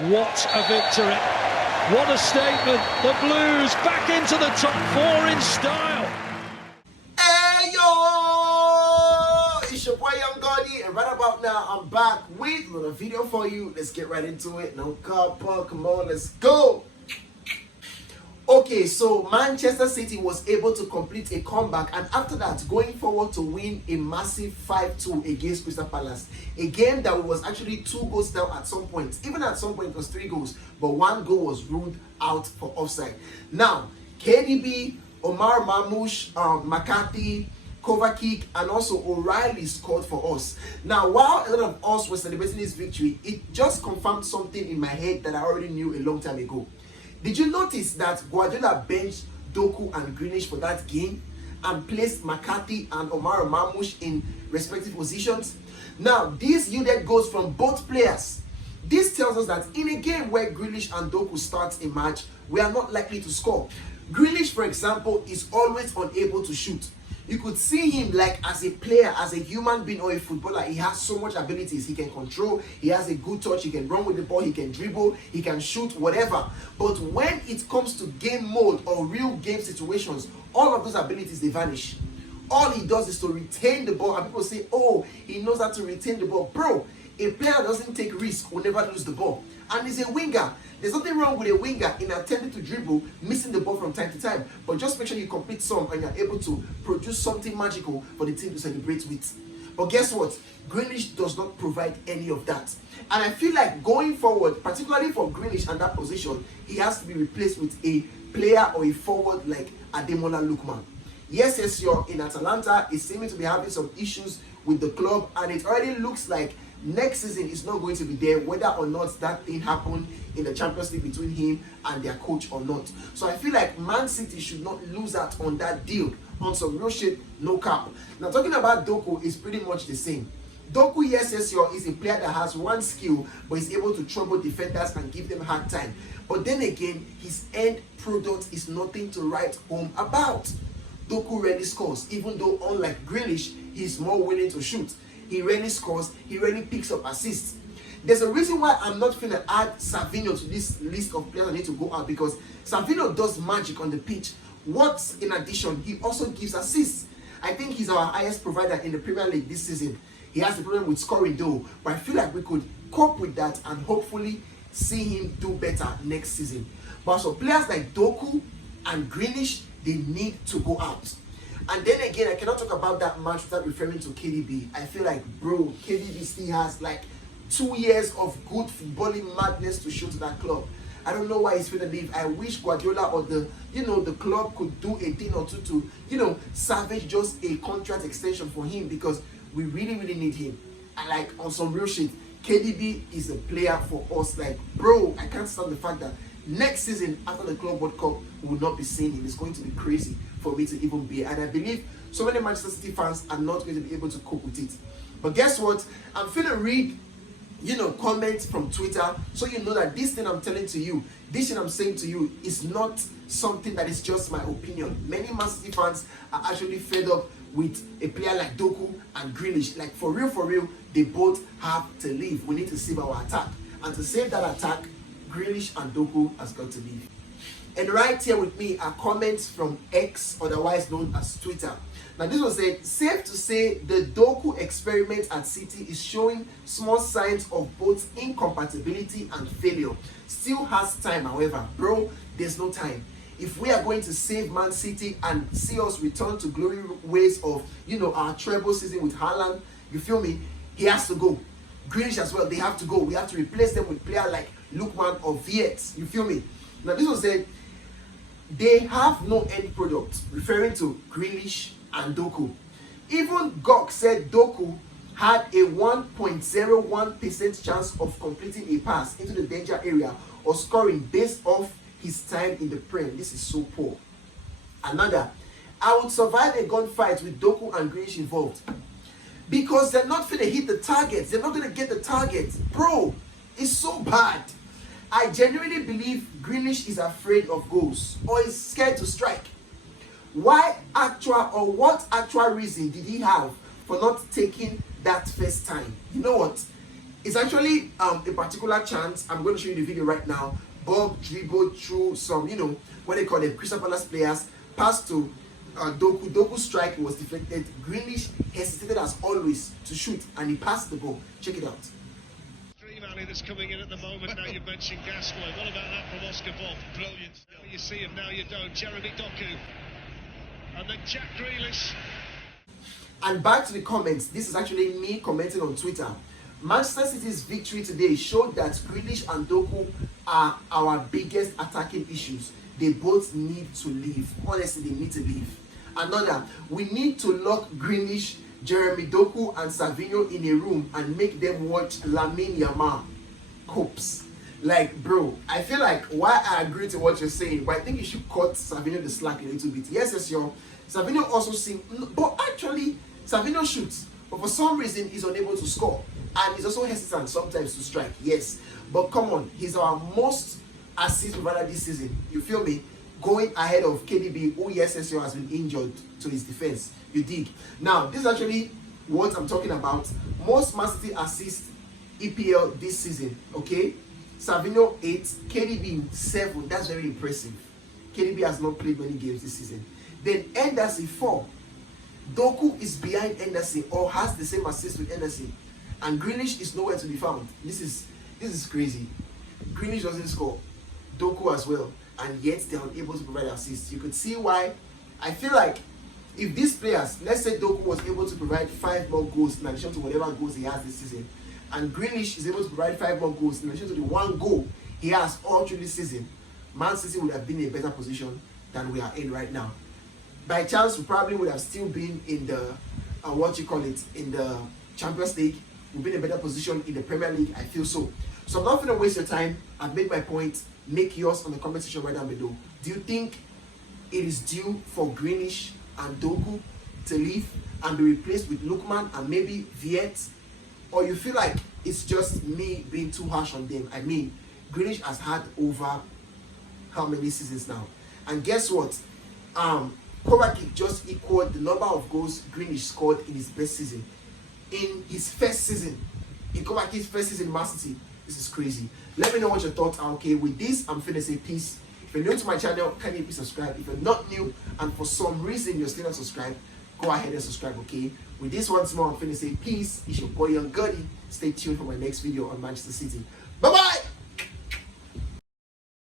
What a victory. What a statement. The Blues back into the top four in style. Hey yo! It's your boy Young Gordy, and right about now I'm back with another video for you. Let's get right into it. No copper, come on, let's go! Okay, so Manchester City was able to complete a comeback, and after that going forward to win a massive 5-2 against Crystal Palace. A game that was actually 2 goals down at some point. Even at some point it was 3 goals, but 1 goal was ruled out for offside. Now, KDB, Omar Marmoush, McCarthy, Kovacic, and also O'Reilly scored for us. Now, while a lot of us were celebrating this victory, it just confirmed something in my head that I already knew a long time ago. Did you notice that Guardiola benched Doku and Grealish for that game and placed McCarthy and Omar Marmoush in respective positions? Now, this yielded goals from both players. This tells us that in a game where Grealish and Doku start a match, we are not likely to score. Grealish, for example, is always unable to shoot. You could see him like as a player, as a human being or a footballer. He has so much abilities. He can control, he has a good touch, he can run with the ball, he can dribble, he can shoot, whatever. But when it comes to game mode or real game situations, all of those abilities, they vanish. All he does is to retain the ball, and people say, oh, he knows how to retain the ball. Bro, a player that doesn't take risk will never lose the ball. And he's a winger. There's nothing wrong with a winger in attempting to dribble, missing the ball from time to time. But just make sure you complete some and you're able to produce something magical for the team to celebrate with. But guess what? Grealish does not provide any of that. And I feel like going forward, particularly for Grealish and that position, he has to be replaced with a player or a forward like Ademola Lookman. Yes, you're in Atalanta. It's seeming to be having some issues with the club, and it already looks like next season is not going to be there, whether or not that thing happened in the Champions League between him and their coach or not. So I feel like Man City should not lose out on that deal. On some real shit, no cap. Now talking about Doku is pretty much the same. Doku, yes, is a player that has one skill, but is able to trouble defenders and give them hard time. But then again, his end product is nothing to write home about. Doku rarely scores, even though unlike Grealish, he's more willing to shoot. He rarely scores, he rarely picks up assists. There's a reason why I'm not going to add Savinho to this list of players I need to go out, because Savinho does magic on the pitch. What's in addition, he also gives assists. I think he's our highest provider in the Premier League this season. He has a problem with scoring though, but I feel like we could cope with that and hopefully see him do better next season. But so players like Doku and Grealish, they need to go out. And then again, I cannot talk about that match without referring to KDB. I feel like, bro, KDB still has like 2 years of good footballing madness to show to that club. I don't know why he's going to leave. I wish Guardiola or the club could do a thing or two to, salvage just a contract extension for him, because we really, really need him. And like on some real shit, KDB is a player for us. Like, bro, I can't stand the fact that next season after the Club World Cup, we will not be seeing him. It's going to be crazy for me to even be. And I believe so many Manchester City fans are not going to be able to cope with it. But guess what? I'm finna read, comments from Twitter, so you know that this thing I'm telling to you, this thing I'm saying to you is not something that is just my opinion. Many Man City fans are actually fed up with a player like Doku and Grealish. Like, for real, they both have to leave. We need to save our attack. And to save that attack, Grealish and Doku has got to leave. And right here with me are comments from X, otherwise known as Twitter. Now this was safe to say the Doku experiment at City is showing small signs of both incompatibility and failure. Still has time, however. Bro, there's no time. If we are going to save Man City and see us return to glory ways of, our treble season with Haaland, you feel me? He has to go. Grealish as well, they have to go. We have to replace them with players like Lookman or Viet. You feel me? Now this was they have no end product, referring to Grealish and Doku. Even Gok said Doku had a 1.01% chance of completing a pass into the danger area or scoring based off his time in the Prem. This is so poor. Another, I would survive a gunfight with Doku and Grealish involved, because they're not going to hit the targets. They're not going to get the targets. Bro, it's so bad. I genuinely believe Grealish is afraid of goals or is scared to strike. What actual reason did he have for not taking that first time? You know what? It's actually a particular chance. I'm going to show you the video right now. Bob dribbled through some, what they call them, Crystal Palace players, passed to Doku. Doku's strike was deflected. Grealish hesitated as always to shoot, and he passed the ball. Check it out. Dream alley that's coming in at the moment. Now you've mentioned Gascoigne. What about that from Oscar Bob? Brilliant. Now you see him, now you don't. Jeremy Doku. And then Jack Grealish. And back to the comments. This is actually me commenting on Twitter. Manchester City's victory today showed that Grealish and Doku are our biggest attacking issues. They both need to leave. Honestly, they need to leave. Another, we need to lock Grealish, Jeremy Doku, and Savinho in a room and make them watch Lamine Yamal copes. Like, bro, I feel like why I agree to what you're saying, but I think you should cut Savinho the slack a little bit. Yes, yo. Savinho also sings, but actually, Savinho shoots, but for some reason he's unable to score, and he's also hesitant sometimes to strike. Yes, but come on, he's our most assist provider this season. You feel me? Going ahead of KDB, who yes, has been injured to his defense. You dig? Now, this is actually what I'm talking about. Most Man City assists EPL this season. Okay, Savinho 8, KDB 7. That's very impressive. KDB has not played many games this season. Then Henderson 4. Doku is behind Henderson or has the same assist with Henderson, and Grealish is nowhere to be found. This is crazy. Grealish doesn't score, Doku as well, and yet they are unable to provide assists. You could see why. I feel like if these players, let's say Doku was able to provide 5 more goals in addition to whatever goals he has this season, and Grealish is able to provide 5 more goals in addition to the 1 goal he has all through this season, Man City would have been in a better position than we are in right now. By chance, we probably would have still been in the in the Champions League. We've been in a better position in the Premier League. I feel so. So I'm not going to waste your time. I've made my point. Make yours on the comment section right down below. Do you think it is due for Grealish and Doku to leave and be replaced with Lookman and maybe Viet? Or you feel like it's just me being too harsh on them? I mean, Grealish has had over how many seasons now? And guess what? Kovacic just equaled the number of goals Grealish scored in his best season. In his first season, in Kovacic's first season in Man City. This is crazy. Let me know what your thoughts are. Okay, with this, I'm finna say peace. If you're new to my channel, can you please subscribe? If you're not new and for some reason you're still not subscribed, go ahead and subscribe, okay? With this once more, I'm finna say peace. It's your boy Young Goody. Stay tuned for my next video on Manchester City. Bye-bye!